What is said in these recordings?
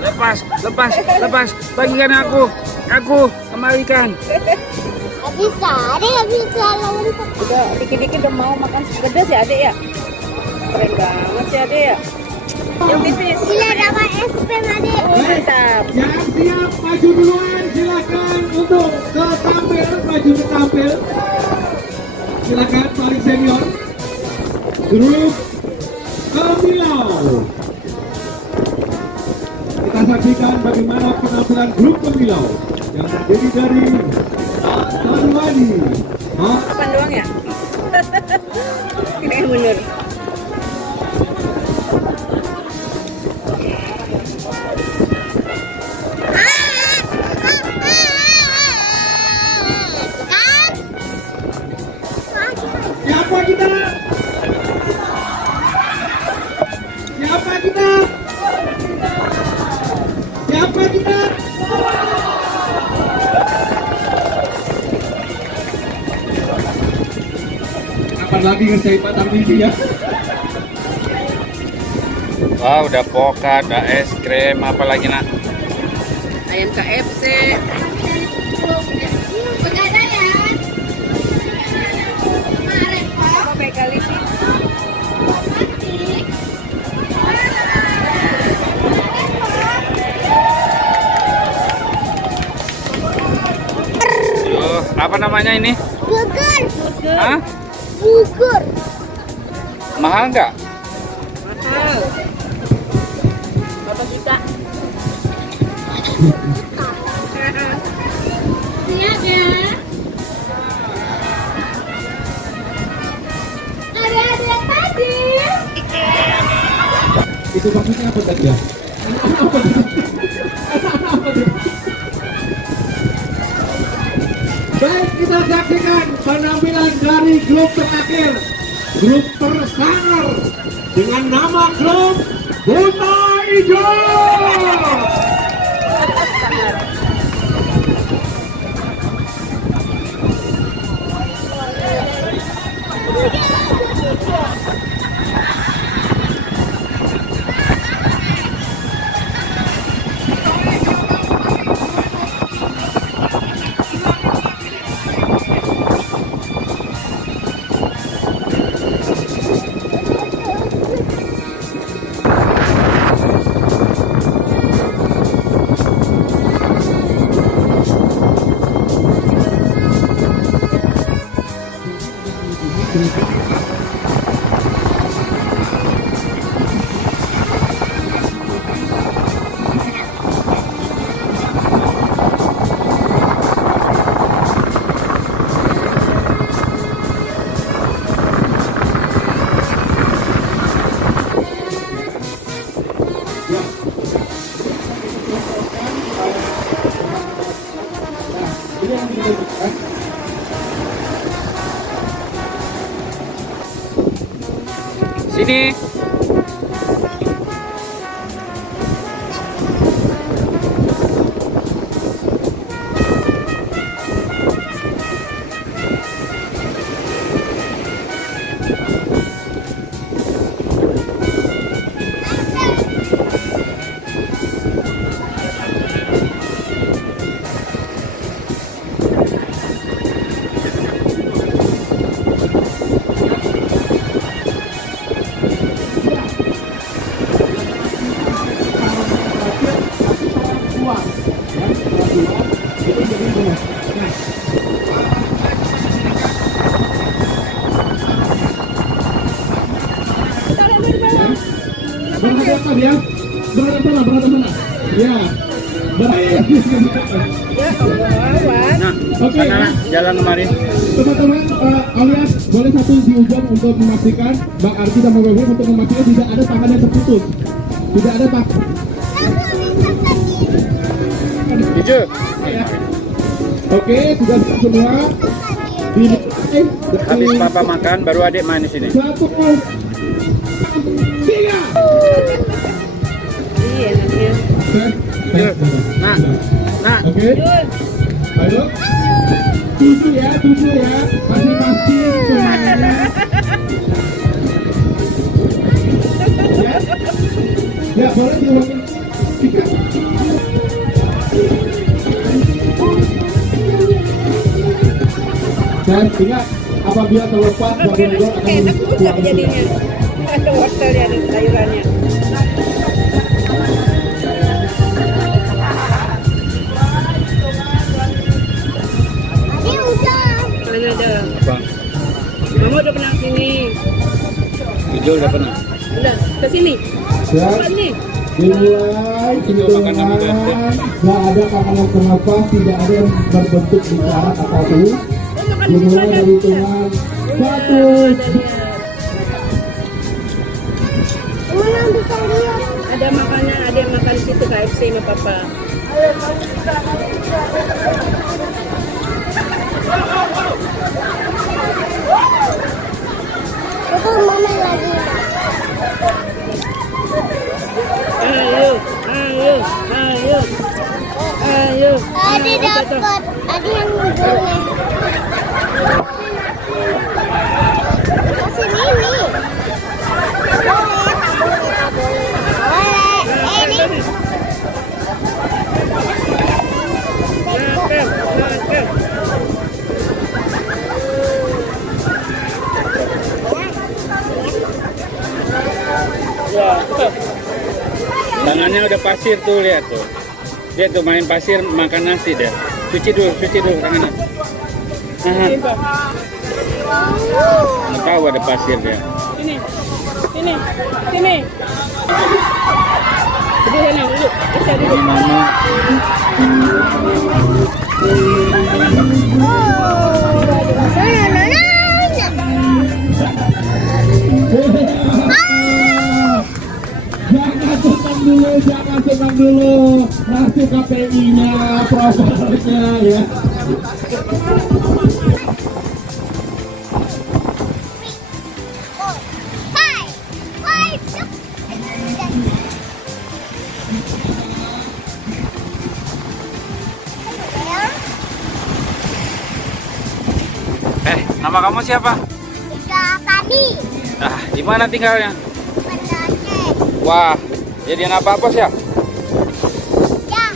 Lepas, lepas, lepas. Bagikan aku kembalikan. Gak bisa, adek gak bisa lawan. Udah dikit-dikit udah mau makan pedas ya adek ya. Keren banget sih adek ya. Yang tipis. Gila dapat es krim adek. Mantap. Yang siap maju duluan silakan untuk ke tampil, maju ke tampil. Silakan paling senior. Grup Pemilau. Kita saksikan bagaimana penampilan grup Pemilau yang terdiri dari Tarwadi, Kapan doang ya? Ini yang bener. Siapa kita? Siapa kita? Siapa kita? Kapan lagi ngerjain Pak Tarmidi ya? Wah, udah pokat, udah es krim, apa lagi nak? Ayam KFC. Begadang ya. Apa baik kali sih? Yuh, apa namanya ini? Gugur. Hah? Gugur. Mahal nggak? Mahal. Berapa juta? Siap ya. Ada tadi. Itu maksudnya apa tadi ya? Apa tadi? Baik, kita saksikan penampilan dari grup terakhir, grup tersangar dengan nama grup Buta Hijau. Sini. Berhadapan ya, berhadapan. Ya, Ya Allah, Wan. Nah, Oke, sana nak, jalan kemari. teman-teman, alias boleh satu diujar untuk memastikan Bang Arti dan Bang Bebe untuk memastikan tidak ada tangan yang terputus, tidak ada tangan. Hijau. Oke, sudah siap semua. Habis papa makan, baru adik main di sini. Satu, tiga. Iya, enaknya. Yuk, nak, nak. Oke, ayo. Tujuh ya, masing-masing semuanya. Ya, ya boleh diulangin. Dan ingat, apabila terlepas Kan pakai nasi pakai enak juga jadinya. Ada wortelnya, ada sayurannya. Ade udah. Mana ada? Apa? Mama udah pernah sini. Hijau udah pernah. Udah ke sini. Siap. Apa ini? Dimulai Itu makanan udah ada. nggak ada makanan kenapa tidak ada yang berbentuk lingkaran apapun. Oh, makan Dimulai bukan dari ada. hitungan Iya, 1. ada lihat. Mana bisa lihat? Ada makanan, ada yang makan di situ KFC sama papa. Itu mama lagi. Ayo, ayo, ayo, ayo. Ade dapat. Ade yang boleh. Masih ini. Boleh. Ini. Makan, makan. Ya, Tangannya udah pasir tuh, lihat tuh. Dia tuh main pasir makan nasi deh. Cuci dulu tangannya. Nah, nggak tahu ada pasir dia. sini, sini, sini. Duduk sana, duduk. Bisa Ini duduk. mama. Jangan senang dulu. Nasi KPI-nya, proposalnya ya. Nama kamu siapa? Tadi Di mana tinggalnya? Aceh. Wah, jadian apa sih ya? Ya.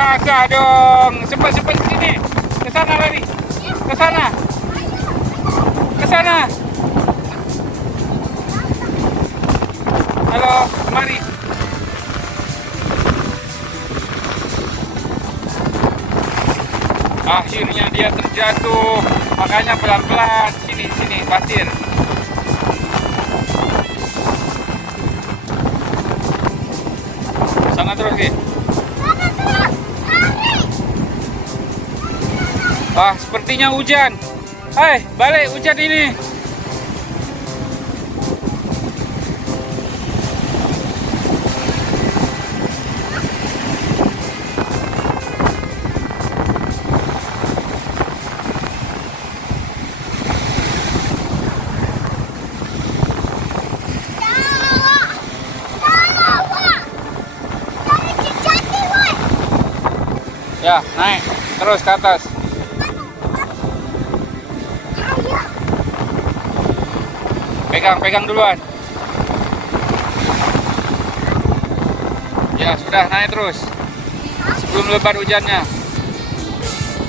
basah dong. Cepat sini. Ke sana lari. Ke sana. Ke sana. Halo, mari. Akhirnya dia terjatuh. Makanya pelan-pelan. Sini, pasir. Sana terus, Ki. Wah, sepertinya hujan. Hai, balik hujan ini. Ya, naik terus ke atas. Pegang duluan. Ya, sudah naik terus. Sebelum lebat hujannya.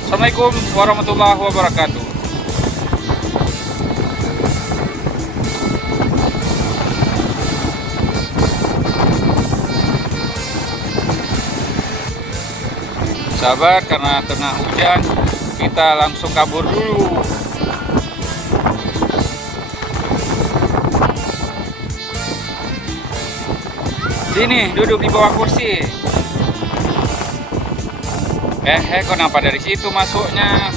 Assalamualaikum warahmatullahi wabarakatuh. Sabar, karena kena hujan, kita langsung kabur dulu. Sini, duduk di bawah kursi. Kenapa dari situ masuknya?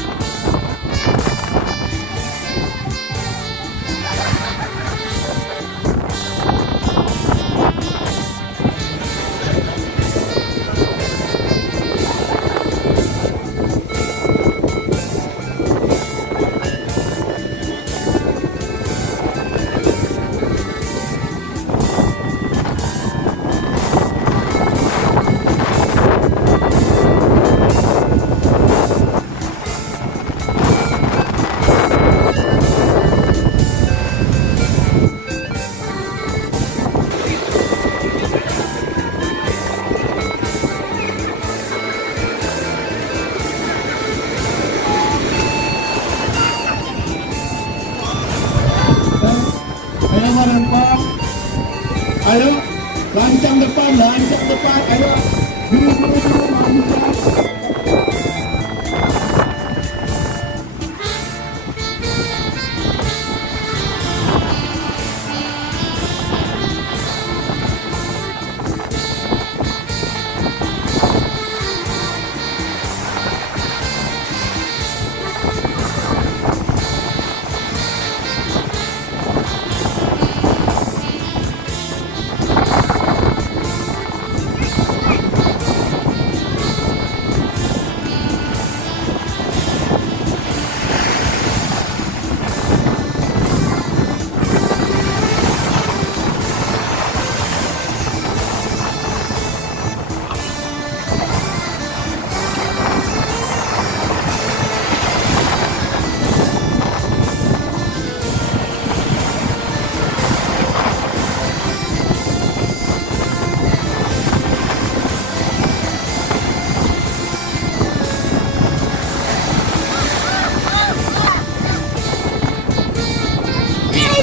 Ayo merempat. Ayo lancang depan. Ayo buru maju.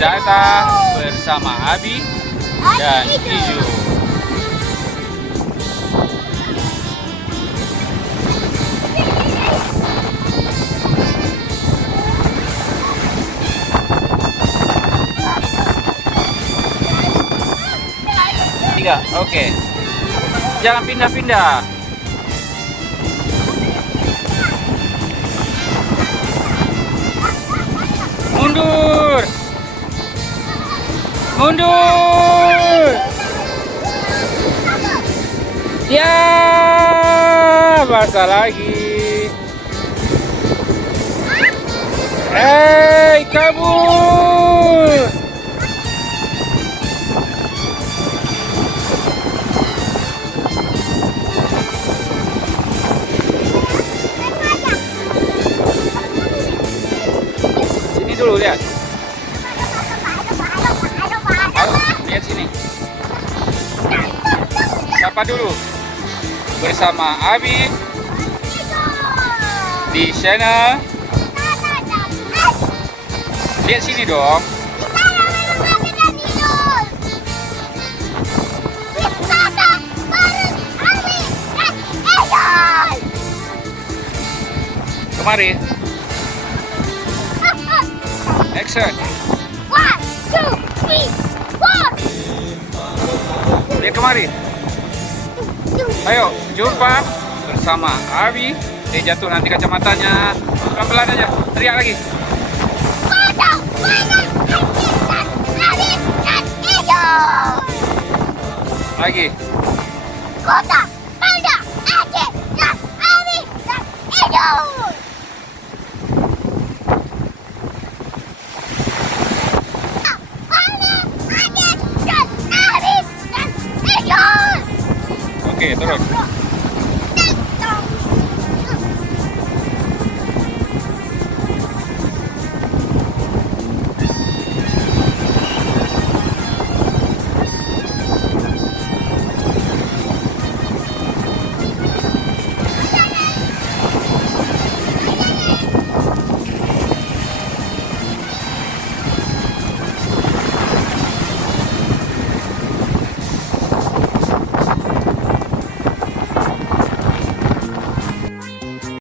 Wisata bersama Abi dan Iju. Tiga, oke. Jangan pindah-pindah. Mundur. Ya, basah lagi. Kabur. Sini dulu, lihat. Lihat sini. Siapa dulu? bersama Abi di channel. Lihat sini dong. Kemari. Action. 1, 2, 3, 4. Lihat kemari. Ayo, jumpa bersama Abi. Jatuh nanti kacamatanya. Pelan-pelan aja. Teriak lagi. Kota, mana, Abi, dan Edo. Lagi. Kota, mana, Abi, dan Edo. Oke, terus.